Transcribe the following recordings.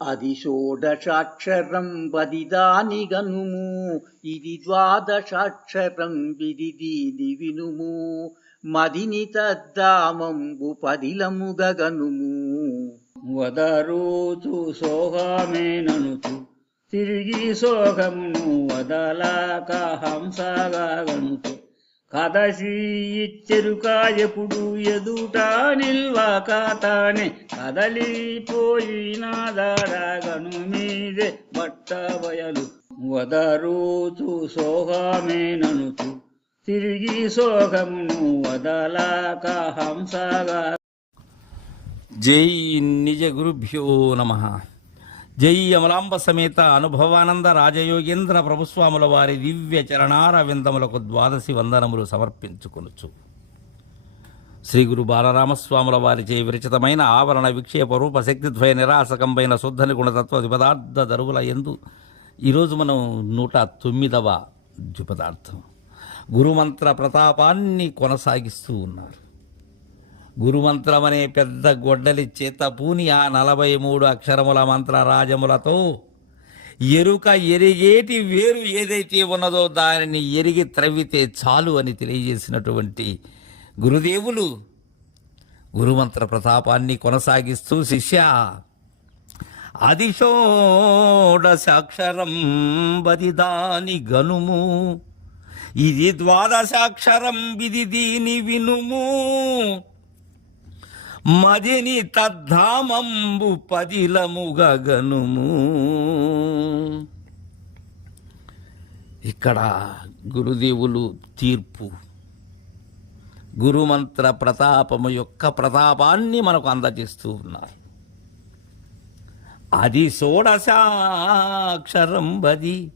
అది షోడశాక్షరం పదిదాని గనుము ఇది ద్వాదశాక్షరం విదిదీని వినుము మదిని తద్దామంబు పదిలముగ గనుము వదరోచు సోహమేననుచు తిరిగి సోహమును వదలాక హంసగా గనుచు కదసి ఇచ్చెరుకాయపుడు ఎదుట నిల్వక తానే కదలిపోయినాదాడగను మీదే బట్ట బయలు వదరోచు సోహమేననుచు తిరిగి సోహమును వదలాక హంసగా. జై నిజ గురుభ్యో నమ. జై అమలాంబ సమేత అనుభవానంద రాజయోగేంద్ర ప్రభుస్వాముల వారి దివ్య చరణార విందములకు ద్వాదశి వందనములు సమర్పించుకొనుచు. శ్రీ గురు బాలరామస్వాముల వారిచే విరచితమైన ఆవరణ విక్షేప రూప శక్తిద్వయ నిరాసకంపైన శుద్ధని గుణతత్వ ద్విపదార్థ దరువుల ఎందు ఈరోజు మనం నూట తొమ్మిదవ ద్విపదార్థం. గురుమంత్ర ప్రతాపాన్ని కొనసాగిస్తూ ఉన్నారు. గురుమంత్రమనే పెద్ద గొడ్డలి చేత పూని ఆ నలభై మూడు అక్షరముల మంత్ర రాజములతో ఎరుక ఎరిగేటి వేరు ఏదైతే ఉన్నదో దానిని ఎరిగి త్రవ్వితే చాలు అని తెలియజేసినటువంటి గురుదేవులు గురుమంత్ర ప్రతాపాన్ని కొనసాగిస్తూ శిష్య అదిషోడశాక్షరం బదిదాని గనుము. ఇది ద్వాదశాక్షరం విధి దీని వినుము. మదిని తద్ధామంబు పదిలముగా గనుము ఇక్కడ గురుదేవులు తీర్పు. గురుమంత్ర ప్రతాపము యొక్క ప్రతాపాన్ని మనకు అందజేస్తూ ఉన్నారు. అది షోడశాక్షరం బది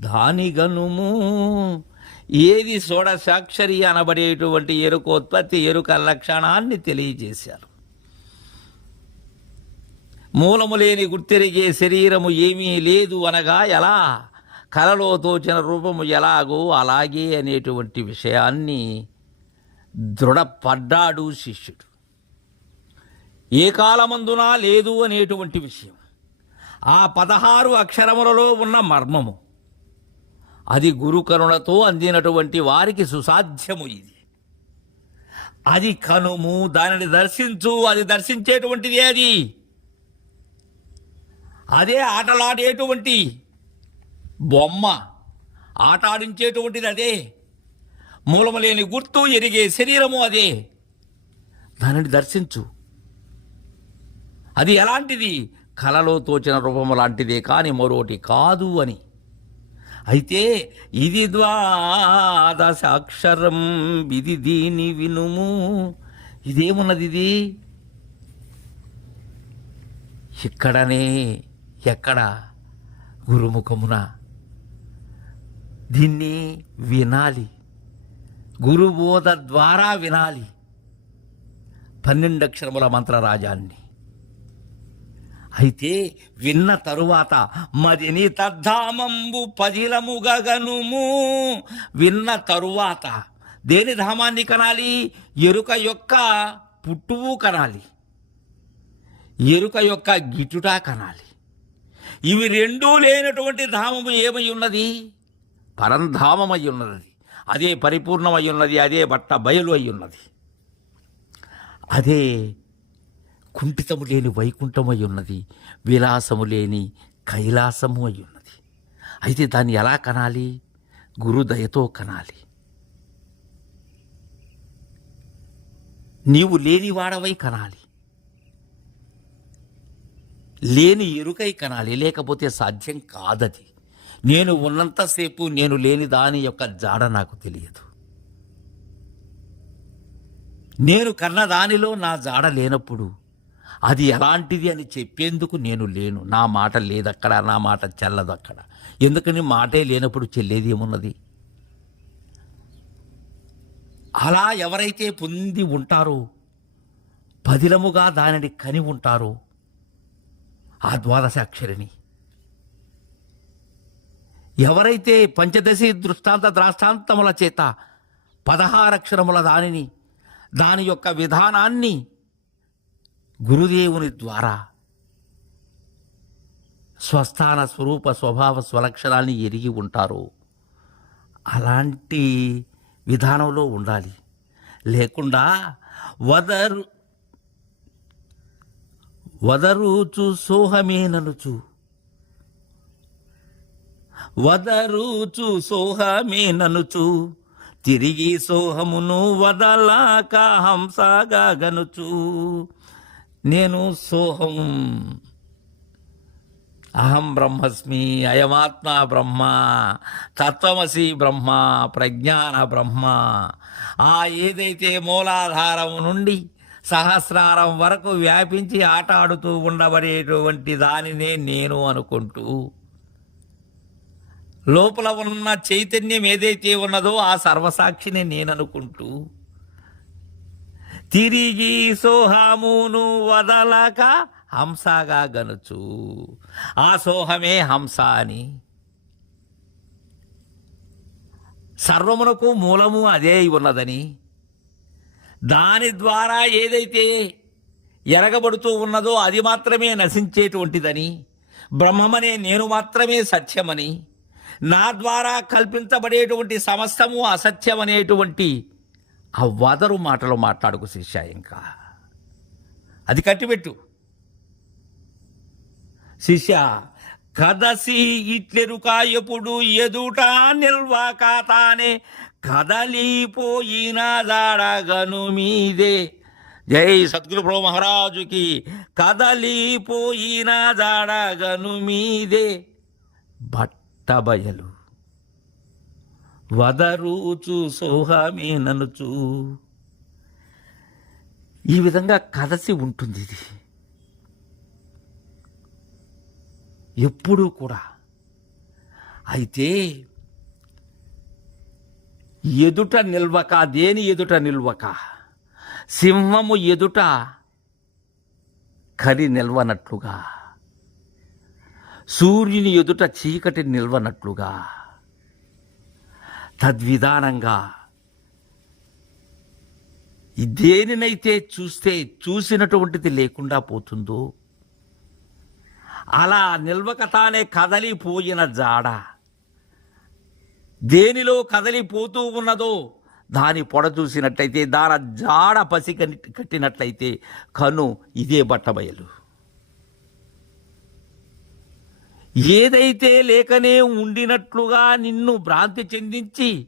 దాని గనుము ఏది షోడశాక్షరి అనబడేటువంటి ఎరుకోత్పత్తి ఎరుక లక్షణాన్ని తెలియజేశారు. మూలము లేని గుర్తెరిగే శరీరము ఏమీ లేదు అనగా ఎలా? కలలో తోచిన రూపము ఎలాగో అలాగే అనేటువంటి విషయాన్ని దృఢపడ్డాడు శిష్యుడు. ఏ కాలమందునా లేదు అనేటువంటి విషయం. ఆ పదహారు అక్షరములలో ఉన్న మర్మము. అది గురుకరుణతో అందినటువంటి వారికి సుసాధ్యము ఇది. అది కనుము దానిని దర్శించు అది దర్శించేటువంటిది అది. అదే ఆటలాడేటువంటి బొమ్మ. ఆట ఆడించేటువంటిది అదే. మూలమలేని గుర్తు ఎరిగే శరీరము అదే. దానిని దర్శించు. అది ఎలాంటిది? కలలో తోచిన రూపము లాంటిదే కానీ మరోటి కాదు అని. అయితే ఇది ద్వాదశాక్షరం ఇది దీని వినుము. ఇదేమున్నది ఇది? ఇక్కడనే ఎక్కడ? గురుముఖమున? దీన్ని వినాలి. గురుబోధ ద్వారా వినాలి. పన్నెండు అక్షరముల మంత్రరాజాన్ని. అయితే విన్న తరువాత మదిని తద్ధామంబు పదిలము గగనుము. విన్న తరువాత దేని ధామాన్ని కనాలి? ఎరుక యొక్క పుట్టువు కనాలి. ఎరుక యొక్క గిట్టుట కనాలి. ఇవి రెండూ లేనటువంటి ధామము ఏమై ఉన్నది? పరంధామమై ఉన్నది. అదే పరిపూర్ణమై ఉన్నది అదే బట్ట బయలు అయి ఉన్నది. అదే కుంఠితము లేని వైకుంఠమై ఉన్నది విలాసము లేని కైలాసము అయి ఉన్నది. అయితే దాన్ని ఎలా కనాలి? గురుదయతో కనాలి. నీవు లేనివాడవై కనాలి. లేని ఎరుకై కనాలి లేకపోతే సాధ్యం కాదది. నేను ఉన్నంతసేపు నేను లేని దాని యొక్క జాడ నాకు తెలియదు. నేను కన్న దానిలో నా జాడ లేనప్పుడు అది ఎలాంటిది అని చెప్పేందుకు నేను లేను. నా మాట లేదక్కడ నా మాట చెల్లదు అక్కడ. ఎందుకని మాటే లేనప్పుడు చెల్లేది ఏమున్నది? అలా ఎవరైతే పొంది ఉంటారో పదిలముగా దానిని కని ఉంటారో ఆ ద్వాదశాక్షరిని ఎవరైతే పంచదశి దృష్టాంత ద్రాష్టాంతముల చేత పదహారక్షరముల దానిని దాని యొక్క విధానాన్ని గురుదేవుని ద్వారా స్వస్థాన స్వరూప స్వభావ స్వలక్షణాన్ని ఎరిగి ఉంటారో అలాంటి విధానంలో ఉండాలి. లేకుండా వదరు వదరుచు సోహమేననుచు. వదరుచు సోహమేననుచు. తిరిగి సోహమును వదలాక సాగాగనుచు గనుచు నేను సోహం. అహం బ్రహ్మస్మి అయమాత్మ బ్రహ్మ తత్వమసి బ్రహ్మ ప్రజ్ఞాన బ్రహ్మ. ఆ ఏదైతే మూలాధారము నుండి సహస్రారం వరకు వ్యాపించి ఆట ఆడుతూ ఉండబడేటువంటి దానినే నేను అనుకుంటూ. లోపల ఉన్న చైతన్యం ఏదైతే ఉన్నదో ఆ సర్వసాక్షిని నేను అనుకుంటూ తిరిగి సోహమును వదలక హంసగా గనుచు. ఆ సోహమే హంస అని సర్వమునకు మూలము అదే ఉన్నదని. దాని ద్వారా ఏదైతే ఎరగబడుతూ ఉన్నదో అది మాత్రమే నశించేటువంటిదని బ్రహ్మమనే నేను మాత్రమే సత్యమని నా ద్వారా కల్పించబడేటువంటి సమస్తము అసత్యమనేటువంటి ఆ వదరు మాటలు మాట్లాడుకు శిష్య ఇంకా అది కట్టిపెట్టు. శిష్య కదసి ఇట్లెరుక ఎప్పుడు ఎదుట నిల్వక తానే కదలిపోయిన జాడగను మీదే. జై సద్గురు ప్రభు మహారాజుకి కదలిపోయిన జాడగను మీదే. బట్టబయలు వదరుచు సోహమేననుచు ఈ విధంగా కదసి ఉంటుంది ఇది. ఎప్పుడూ కూడా. అయితే ఎదుట నిల్వక దేని ఎదుట నిల్వక? సింహము ఎదుట కరి నిల్వనట్లుగా. సూర్యుని ఎదుట చీకటి నిల్వనట్లుగా. తద్విధానంగా దేనినైతే చూస్తే చూసినటువంటిది లేకుండా పోతుందో అలా నిల్వక తానే కదలిపోయిన జాడ. దేనిలో కదలిపోతూ ఉన్నదో దాని పొడ చూసినట్లయితే దాని జాడ పసి కట్టినట్లయితే కను ఇదే బట్టబయలు. ఏదైతే లేకనే ఉండినట్లుగా నిన్ను భ్రాంతి చెందించి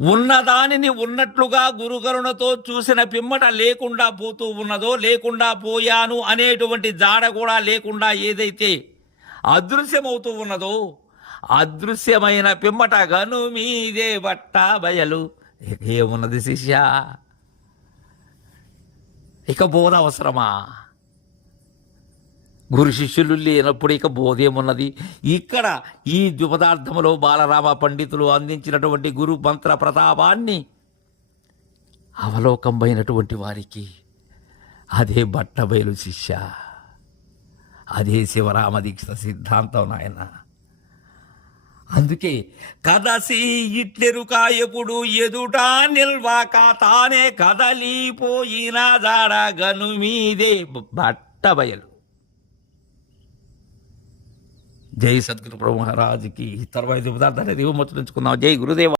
ఉన్నదానిని ఉన్నట్లుగా గురుకరుణతో చూసిన పిమ్మట లేకుండా పోతూ ఉన్నదో లేకుండా పోయాను అనేటువంటి జాడ కూడా లేకుండా ఏదైతే అదృశ్యమవుతూ ఉన్నదో అదృశ్యమైన పిమ్మట గను మీదే బట్ట బయలు. ఏమున్నది శిష్య? ఇక బోధ అవసరమా? గురు శిష్యులు లేనప్పుడు ఇక బోధేమున్నది ఇక్కడ ఈ ద్విపదార్థములో బాలరామ పండితులు అందించినటువంటి గురు మంత్ర ప్రతాపాన్ని అవలోకంపైనటువంటి వారికి అదే బట్టబయలు శిష్య. అదే శివరామ దీక్ష సిద్ధాంతం నాయనా. అందుకే కదసి ఇట్లెరుక ఎప్పుడు ఎదుట నిల్వాక తానే కదలిపోయిన జాడ గను మీదే బట్టబయలు జై సద్గురు ప్రభు మహారాజుకి. తర్వాత పదార్థాన్ని దిగుమతులుంచుకుందాం జై గురుదేవ